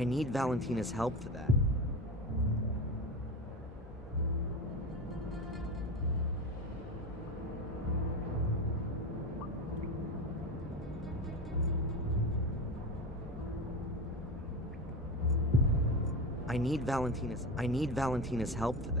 I need Valentina's help for that. I need Valentina's help for that.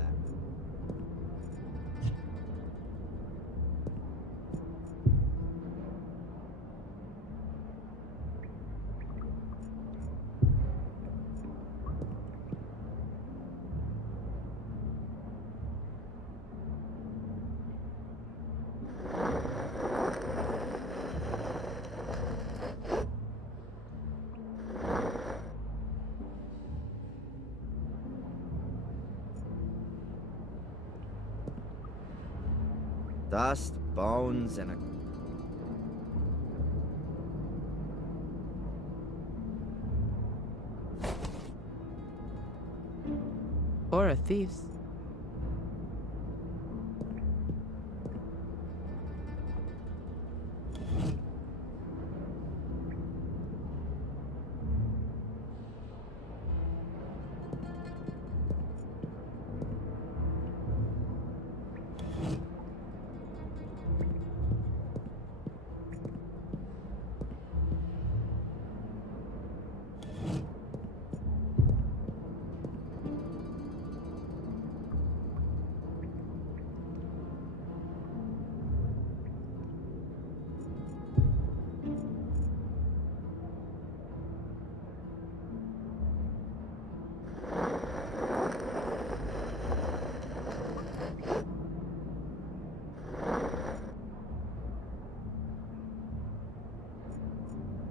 Dust, bones, and a... Or a thief's.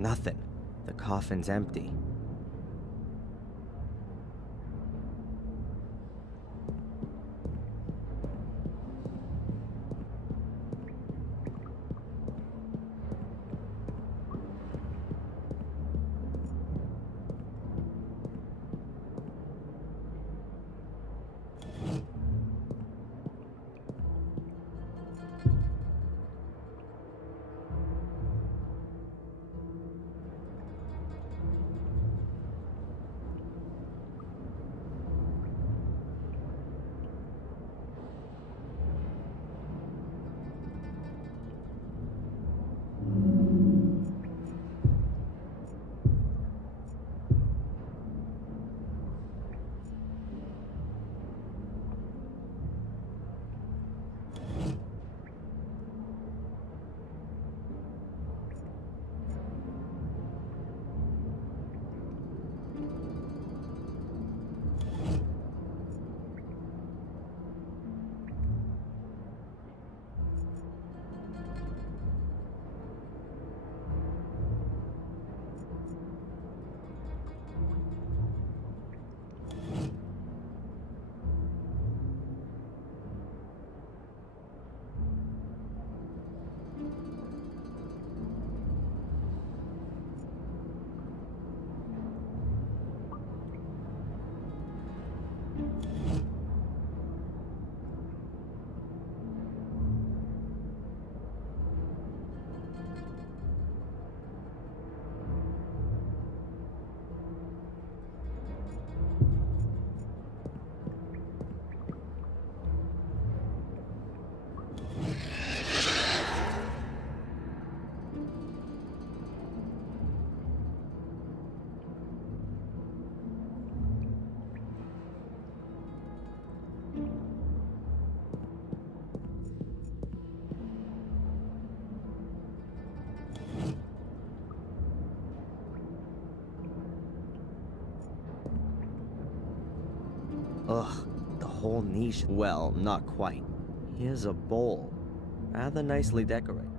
Nothing. The coffin's empty. Ugh, the whole niche. Well, not quite. Here's a bowl. Rather nicely decorated.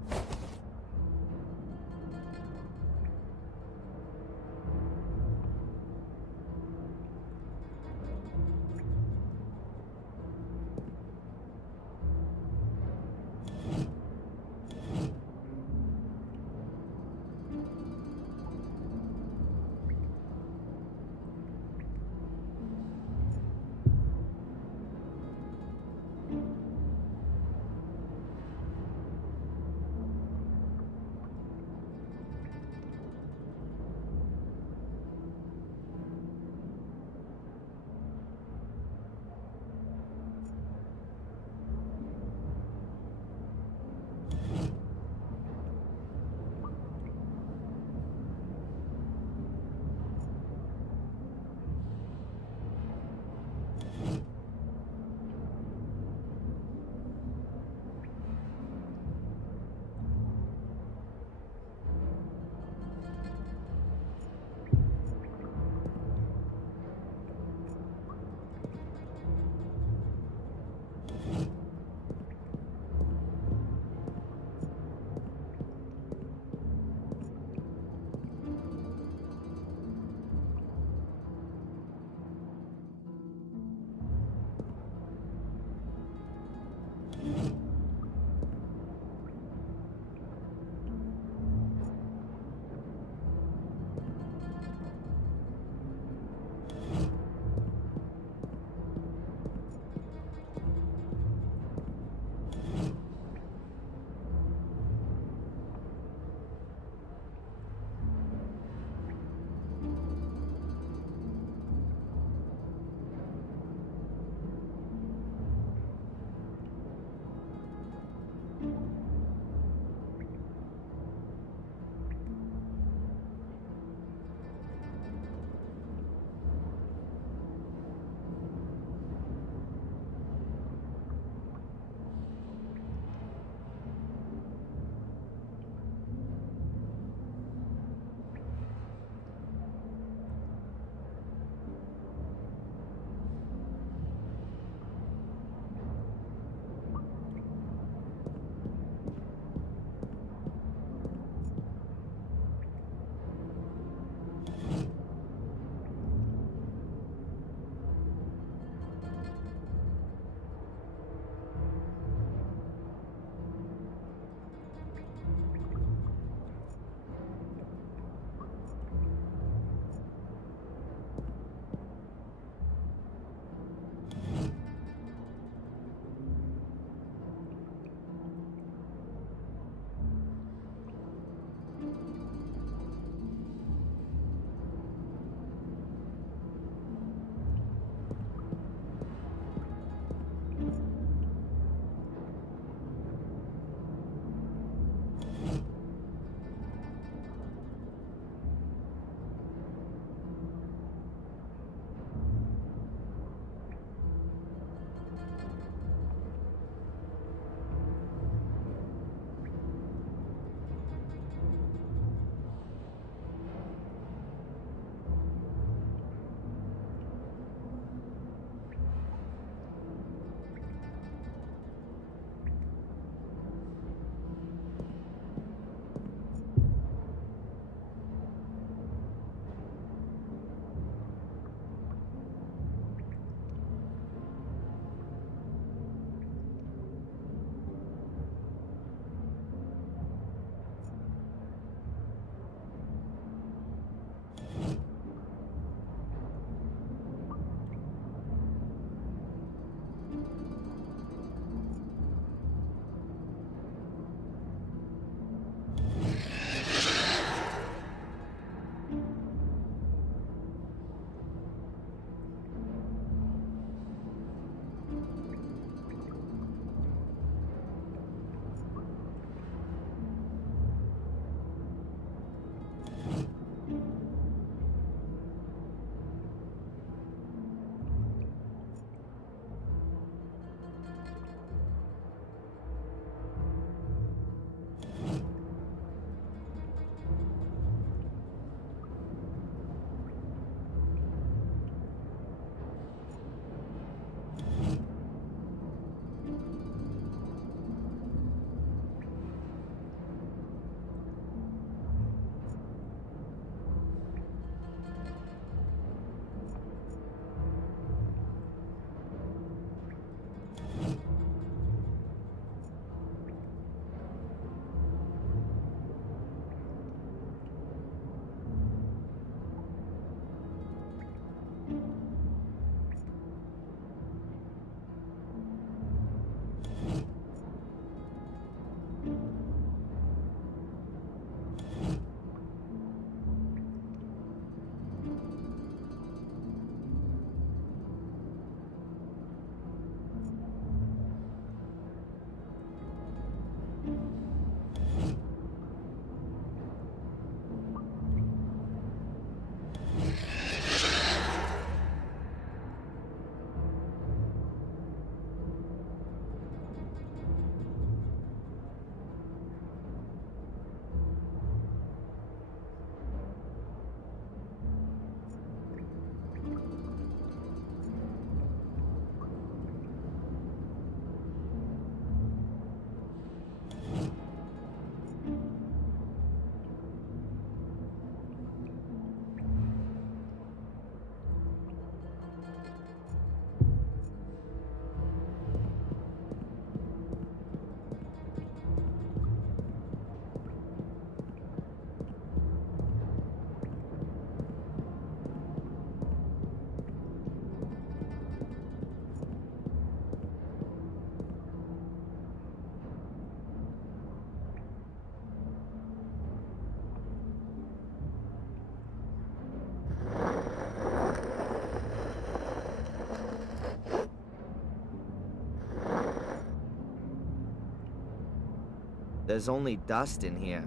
There's only dust in here.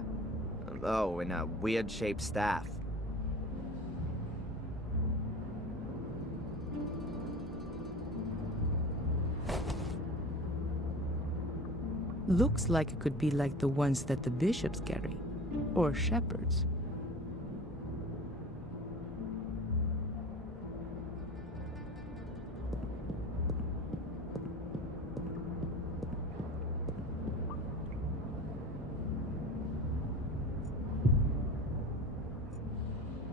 Oh, and a weird-shaped staff. Looks like it could be like the ones that the bishops carry. Or shepherds.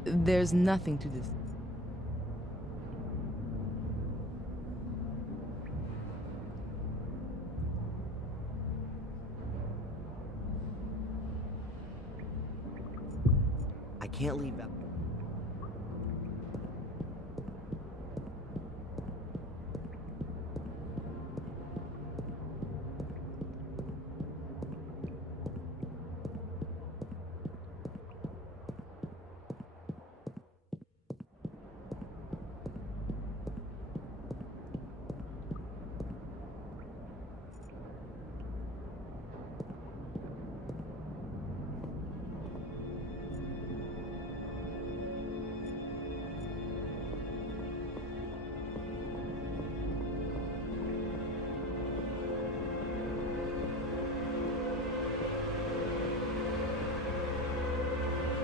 There's nothing to this. I can't leave that.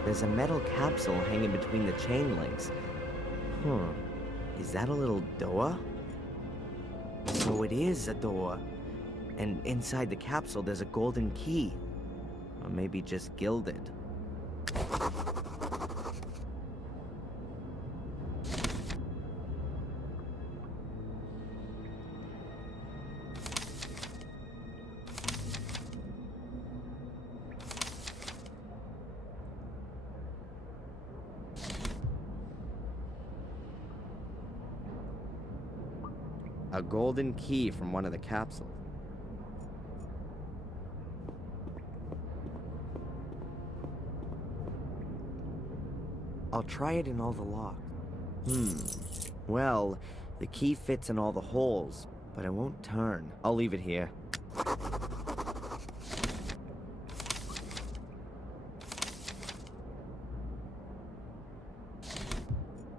There's a metal capsule hanging between the chain links. Is that a little door? So it is a door. And inside the capsule there's a golden key. Or maybe just gilded. A golden key from one of the capsules. I'll try it in all the locks. Well, the key fits in all the holes, but it won't turn. I'll leave it here.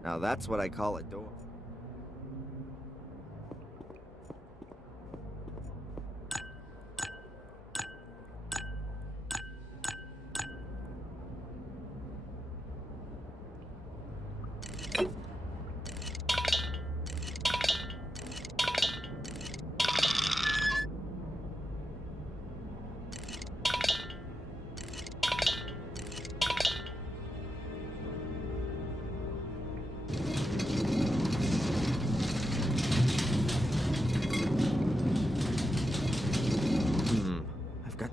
Now that's what I call a door.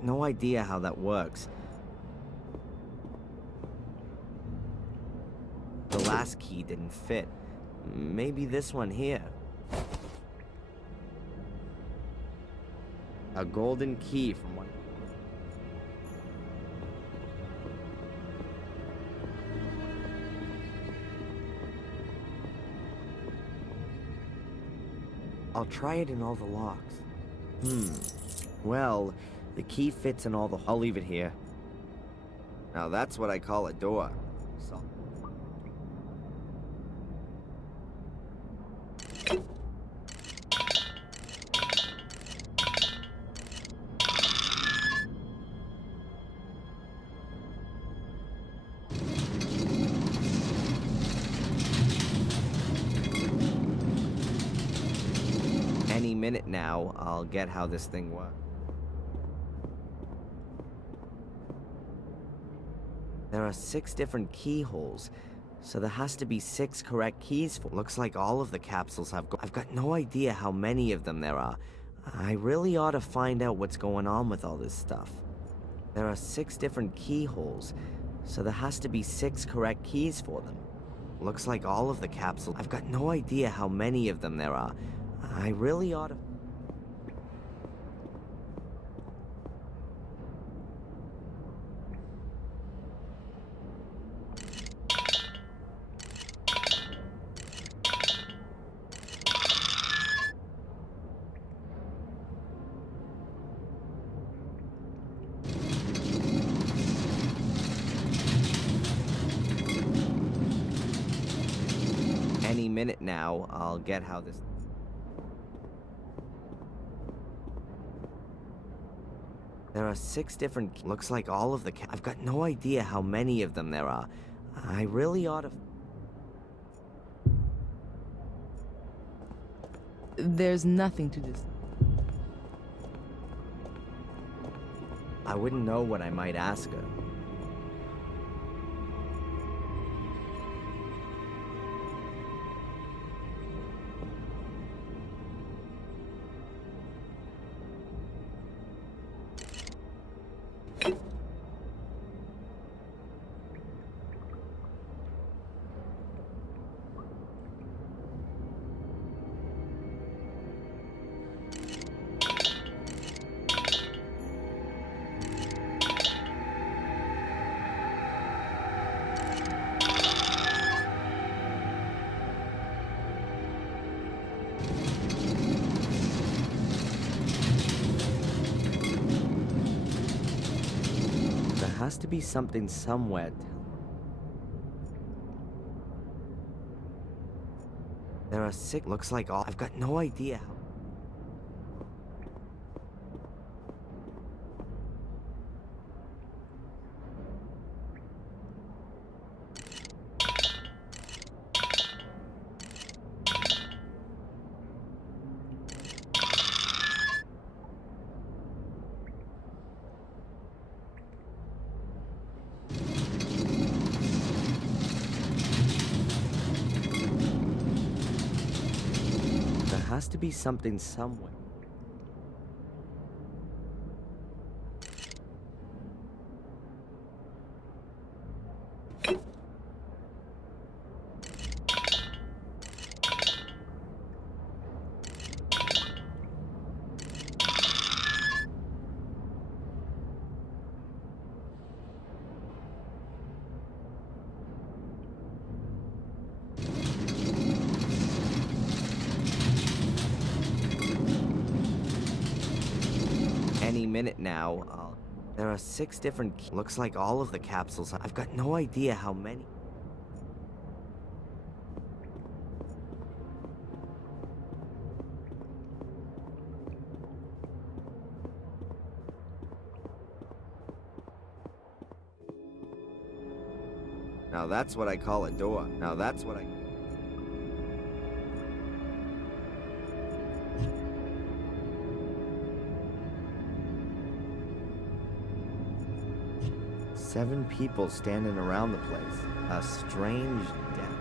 No idea how that works. The last key didn't fit. Maybe this one here. A golden key from one. I'll try it in all the locks. Well, the key fits in all the... I'll leave it here. Now that's what I call a door. So... Any minute now, I'll get how this thing works. There are 6 different keyholes, so there has to be 6 correct keys for. Looks like all of the capsules have I've got no idea how many of them there are. I really ought to find out what's going on with all this stuff. There are 6 different keyholes, so there has to be 6 correct keys for them. Looks like all of the capsules. I've got no idea how many of them there are. I really ought to... Any minute now, I'll get how this... There are 6 different... Looks like all of the I've got no idea how many of them there are. I really ought to... There's nothing to this. I wouldn't know what I might ask her. There has to be something somewhere. There are 6... Looks like all... I've got no idea how... There has to be something somewhere. Any minute now, there are 6 different... Looks like all of the capsules... I've got no idea how many... Now that's what I call a door. Now that's what I... 7 people standing around the place. A strange death.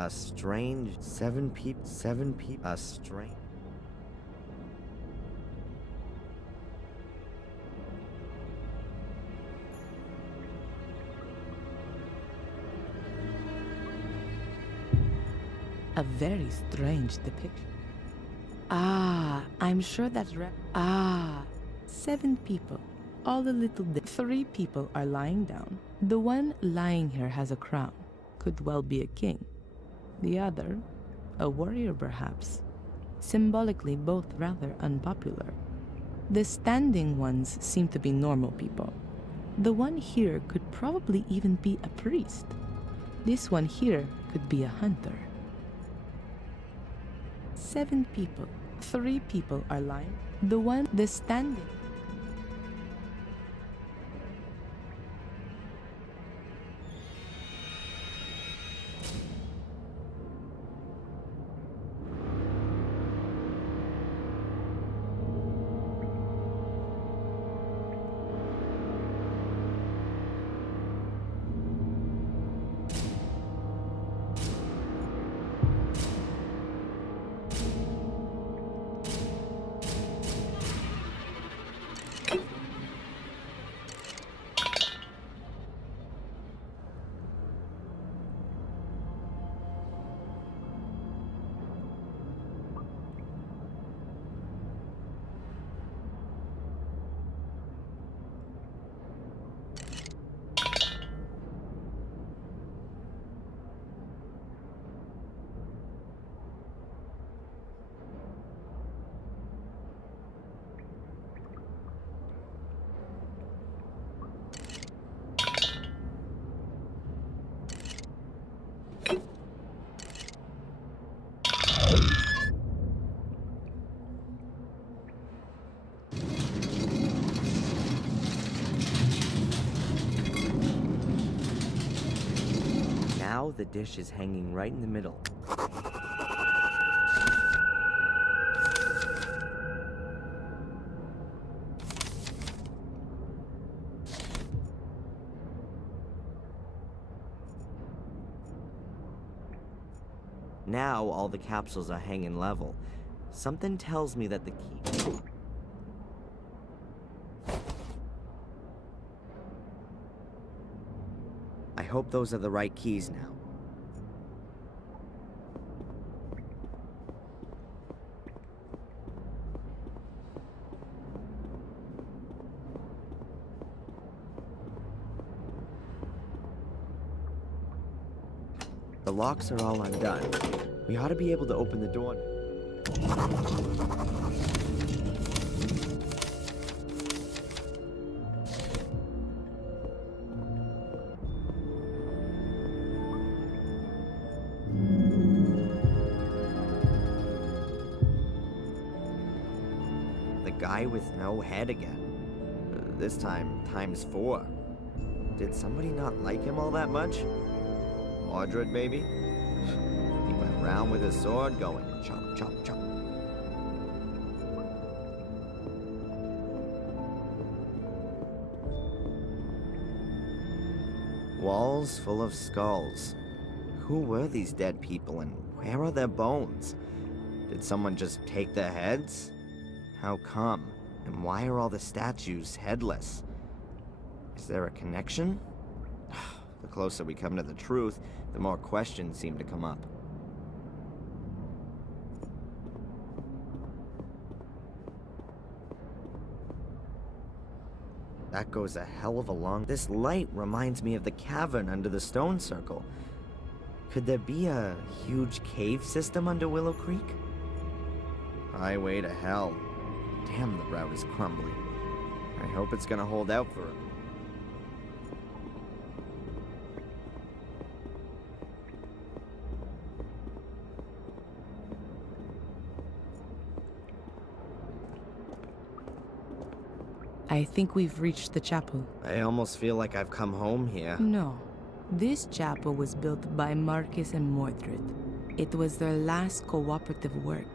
A strange 7 people, a strange. A very strange depiction. Ah, I'm sure that's right. Ah, 7 people. All a little 3 people are lying down. The one lying here has a crown. Could well be a king. The other, a warrior perhaps. Symbolically both rather unpopular. The standing ones seem to be normal people. The one here could probably even be a priest. This one here could be a hunter. 7 people. 3 people are lying. The standing. Now the dish is hanging right in the middle. Now all the capsules are hanging level. Something tells me that the key... I hope those are the right keys now. The locks are all undone. We ought to be able to open the door now. The guy with no head again. This time, times 4. Did somebody not like him all that much? Mordred, maybe? He went round with his sword going chop, chop, chop. Walls full of skulls. Who were these dead people and where are their bones? Did someone just take their heads? How come? And why are all the statues headless? Is there a connection? The closer we come to the truth, the more questions seem to come up. That goes a hell of a long... This light reminds me of the cavern under the stone circle. Could there be a huge cave system under Willow Creek? Highway to hell. Damn, the route is crumbling. I hope it's gonna hold out for him. I think we've reached the chapel. I almost feel like I've come home here. No. This chapel was built by Marcus and Mordred. It was their last cooperative work.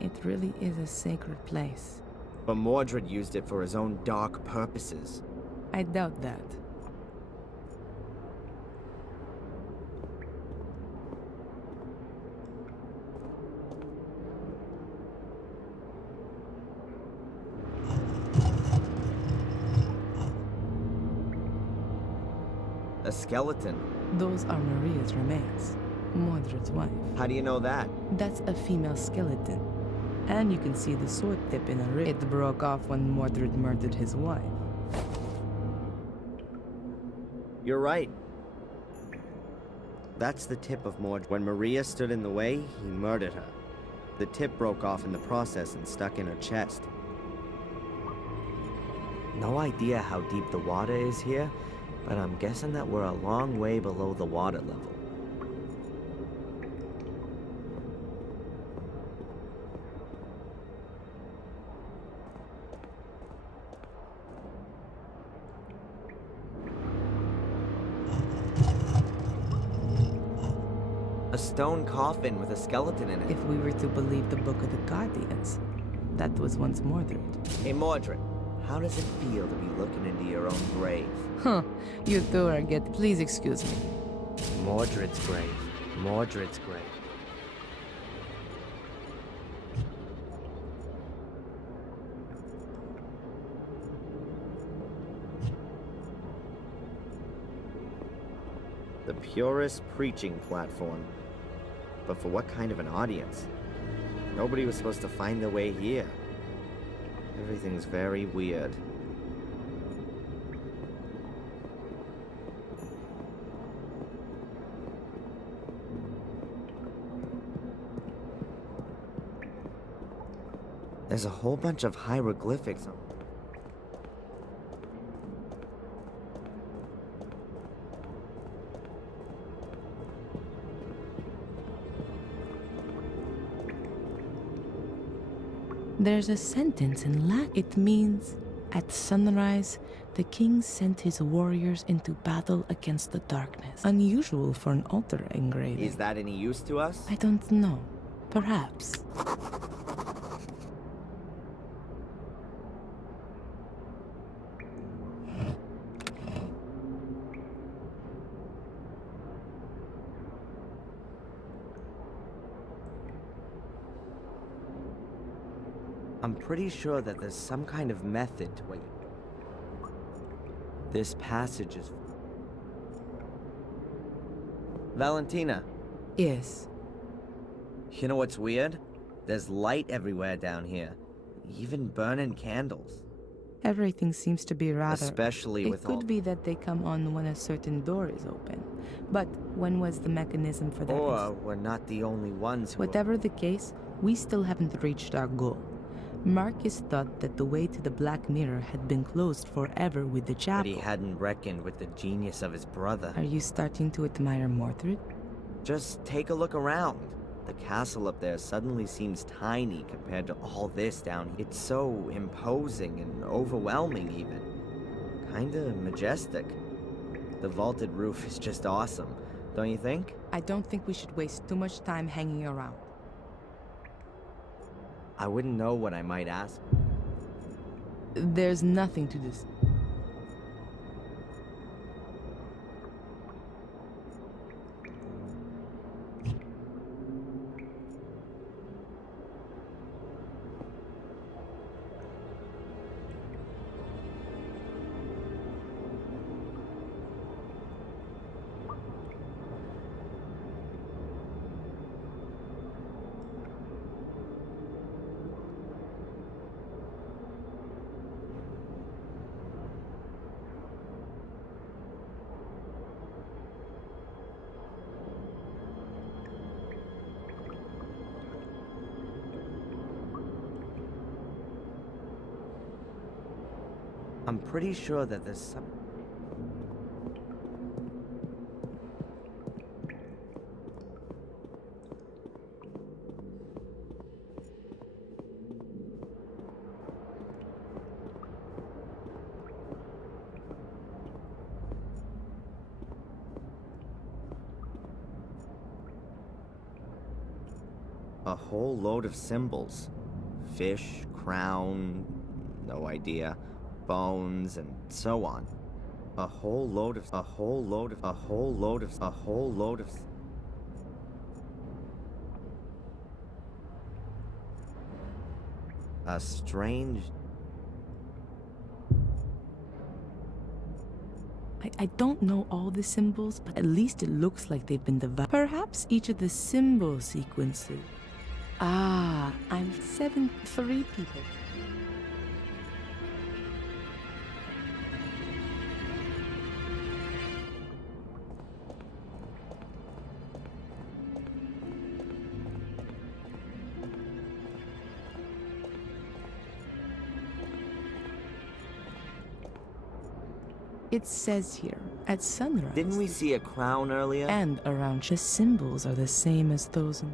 It really is a sacred place. But Mordred used it for his own dark purposes. I doubt that. A skeleton. Those are Maria's remains, Mordred's wife. How do you know that? That's a female skeleton. And you can see the sword tip in her rib. It broke off when Mordred murdered his wife. You're right. That's the tip of Mordred. When Maria stood in the way, he murdered her. The tip broke off in the process and stuck in her chest. No idea how deep the water is here, but I'm guessing that we're a long way below the water level. A stone coffin with a skeleton in it. If we were to believe the Book of the Guardians, that was once Mordred. Hey, Mordred, how does it feel to be looking into your own grave? Huh, you two are Please excuse me. Mordred's grave. Mordred's grave. The purest preaching platform. But for what kind of an audience? Nobody was supposed to find their way here. Everything's very weird. There's a whole bunch of hieroglyphics on. There's a sentence in Latin. It means, at sunrise, the king sent his warriors into battle against the darkness. Unusual for an altar engraving. Is that any use to us? I don't know. Perhaps. I'm pretty sure that there's some kind of method to it. This passage is... Valentina, Yes. you know what's weird? There's light everywhere down here. Even burning candles. Everything seems to be rather... Especially with It could be that they come on when a certain door is open. But when was the mechanism for that? Or we're not the only ones who... Whatever the case, we still haven't reached our goal. Marcus thought that the way to the Black Mirror had been closed forever with the But chapel. he hadn't reckoned with the genius of his brother. Are you starting to admire Mordred? Just take a look around. The castle up there suddenly seems tiny compared to all this down here. It's so imposing and overwhelming even. Kinda majestic. The vaulted roof is just awesome, don't you think? I don't think we should waste too much time hanging around. I wouldn't know what I might ask. There's nothing to this. I'm pretty sure that there's some... A whole load of symbols. Fish, crown, no idea. Bones, and so on. A whole load of... A strange... I don't know all the symbols, but at least it looks like they've been divided. Perhaps each of the symbol sequences. Ah, I'm 3 people. It says here, at sunrise. Didn't we see a crown earlier? And around the symbols are the same as those in...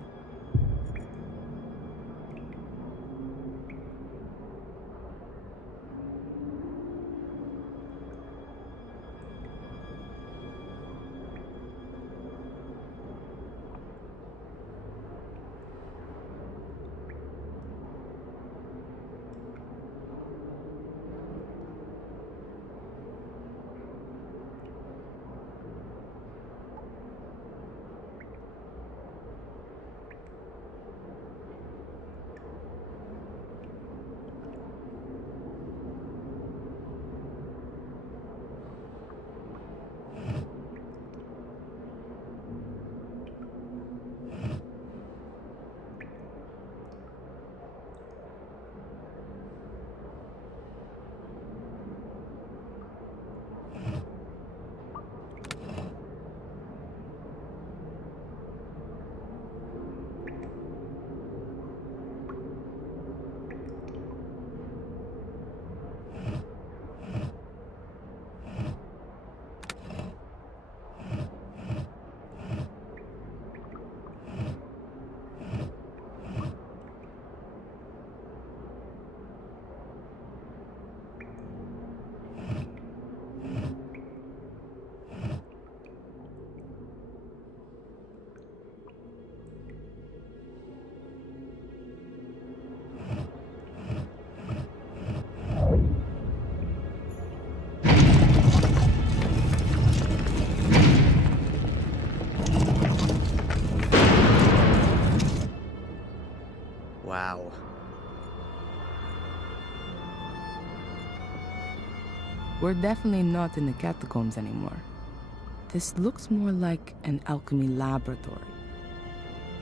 Wow. We're definitely not in the catacombs anymore. This looks more like an alchemy laboratory.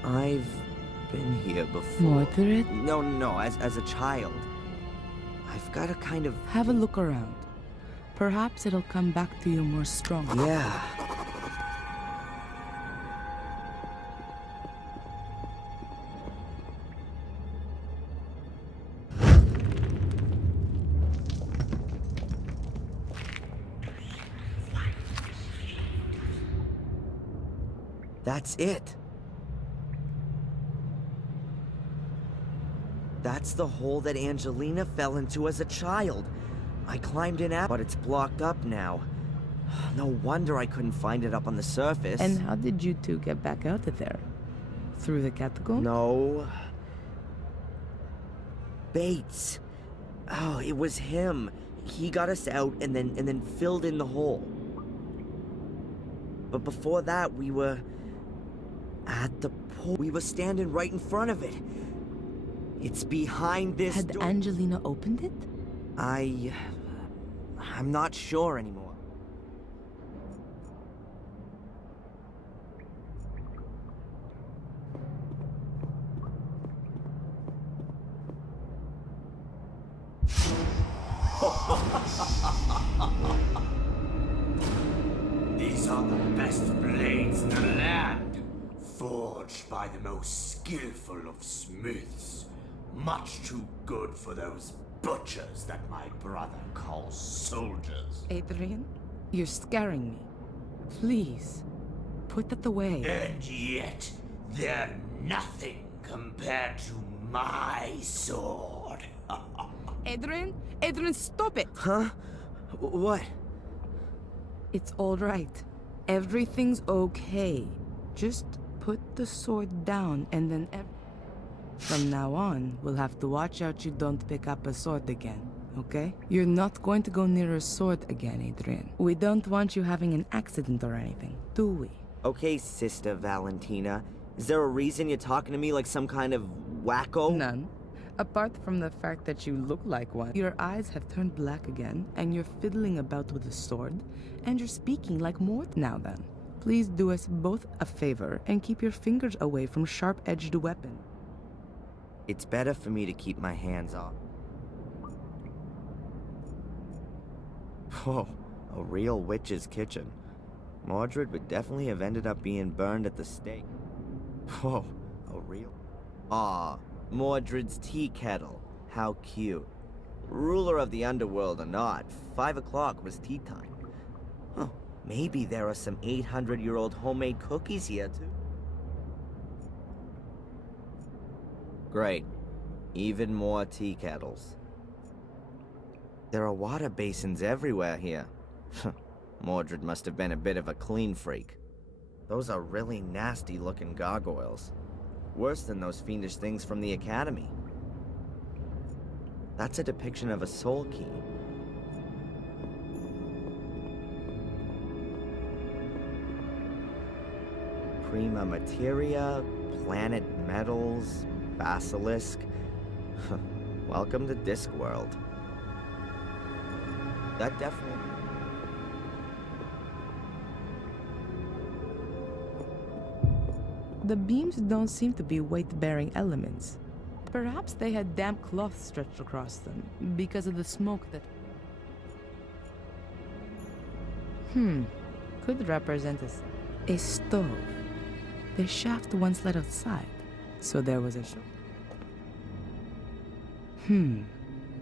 I've been here before. Mordred? No, as a child. I've got a kind of... Have a look around. Perhaps it'll come back to you more strongly. Yeah. That's it. That's the hole that Angelina fell into as a child. I climbed in out, but it's blocked up now. No wonder I couldn't find it up on the surface. And how did you two get back out of there? Through the catacomb? No. Bates. Oh, it was him. He got us out and then filled in the hole. But before that, we were at the pool. We were standing right in front of it. It's behind this Had door. Angelina opened it? I'm not sure anymore. These are the best blades in the land, forged by the most skillful of smiths. Much too good for those butchers that my brother calls soldiers. Adrian, you're scaring me. Please, put that away. And yet, they're nothing compared to my sword. Adrian, stop it! Huh? What? It's all right. Everything's okay. Just put the sword down and then from now on, we'll have to watch out you don't pick up a sword again, okay? You're not going to go near a sword again, Adrian. We don't want you having an accident or anything, do we? Okay, Sister Valentina. Is there a reason you're talking to me like some kind of wacko? None. Apart from the fact that you look like one, your eyes have turned black again, and you're fiddling about with a sword, and you're speaking like Mort. Now then, please do us both a favor and keep your fingers away from sharp-edged weapon. It's better for me to keep my hands off. Oh, a real witch's kitchen. Mordred would definitely have ended up being burned at the stake. Oh, a real... Aw, Mordred's tea kettle. How cute. Ruler of the underworld or not, 5 o'clock was tea time. Oh, maybe there are some 800-year-old homemade cookies here, too. Great. Even more tea kettles. There are water basins everywhere here. Mordred must have been a bit of a clean freak. Those are really nasty-looking gargoyles. Worse than those fiendish things from the Academy. That's a depiction of a soul key. Prima materia, planet metals, basilisk. Welcome to Discworld. That definitely... The beams don't seem to be weight-bearing elements. Perhaps they had damp cloth stretched across them because of the smoke that... Could represent a stove. The shaft once led outside, so there was a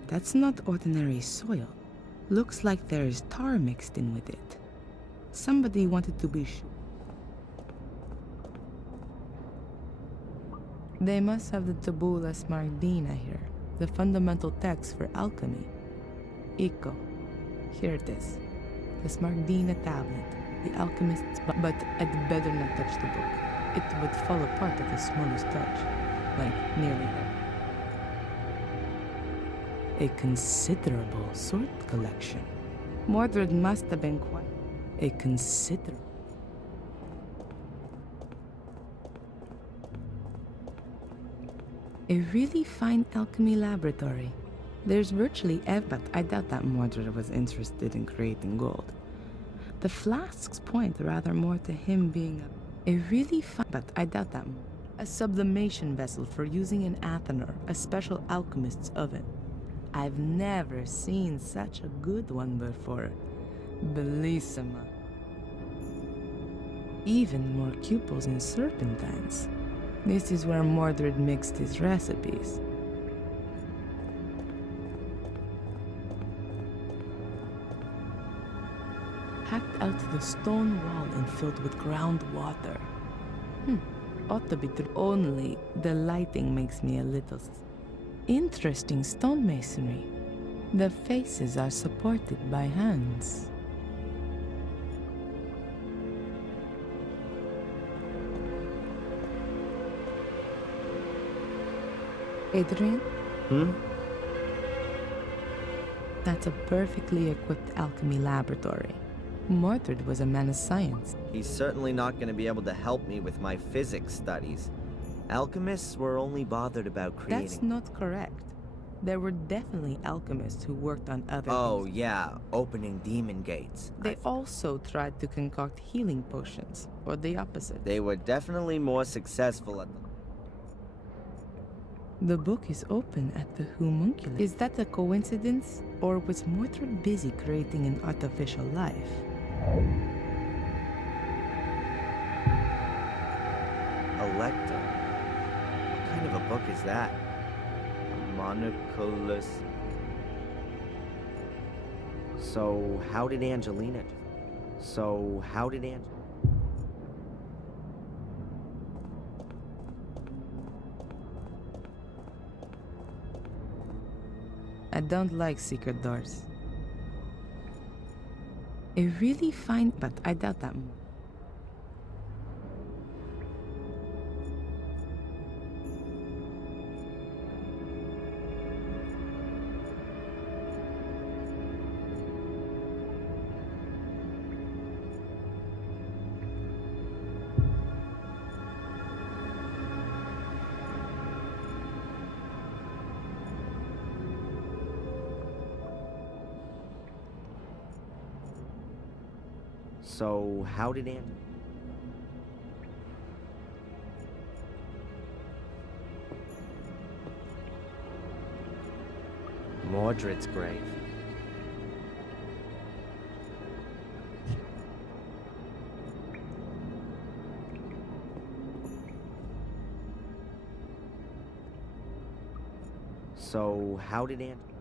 That's not ordinary soil. Looks like there is tar mixed in with it. Somebody wanted to be sure. They must have the Tabula Smardina here, the fundamental text for alchemy. Iko. Here it is. The Smardina tablet, the alchemist's but I'd better not touch the book. It would fall apart at the smallest touch. Like, nearly. A considerable sword collection. Mordred must have been quite... a considerable... A really fine alchemy laboratory. There's virtually but I doubt that Mordred was interested in creating gold. The flasks point rather more to him being a really fine, but I doubt that. A sublimation vessel for using in Athenor, a special alchemist's oven. I've never seen such a good one before. Bellissima. Even more cupels and serpentines. This is where Mordred mixed his recipes. Hacked out to the stone wall and filled with groundwater. Ought to be true. Only the lighting makes me a little... Interesting stonemasonry. The faces are supported by hands. Adrian? That's a perfectly equipped alchemy laboratory. Mordred was a man of science. He's certainly not going to be able to help me with my physics studies. Alchemists were only bothered about creating... That's not correct. There were definitely alchemists who worked on other things. Yeah, opening demon gates. They also tried to concoct healing potions, or the opposite. They were definitely more successful at them. The book is open at the homunculus. Is that a coincidence, or was Mordred busy creating an artificial life? Electa. What kind of a book is that? Monoculus. So how did Angelina... I don't like secret doors. A really fine, but I doubt that. So, how did Aunt... Mordred's grave. So, how did Aunt...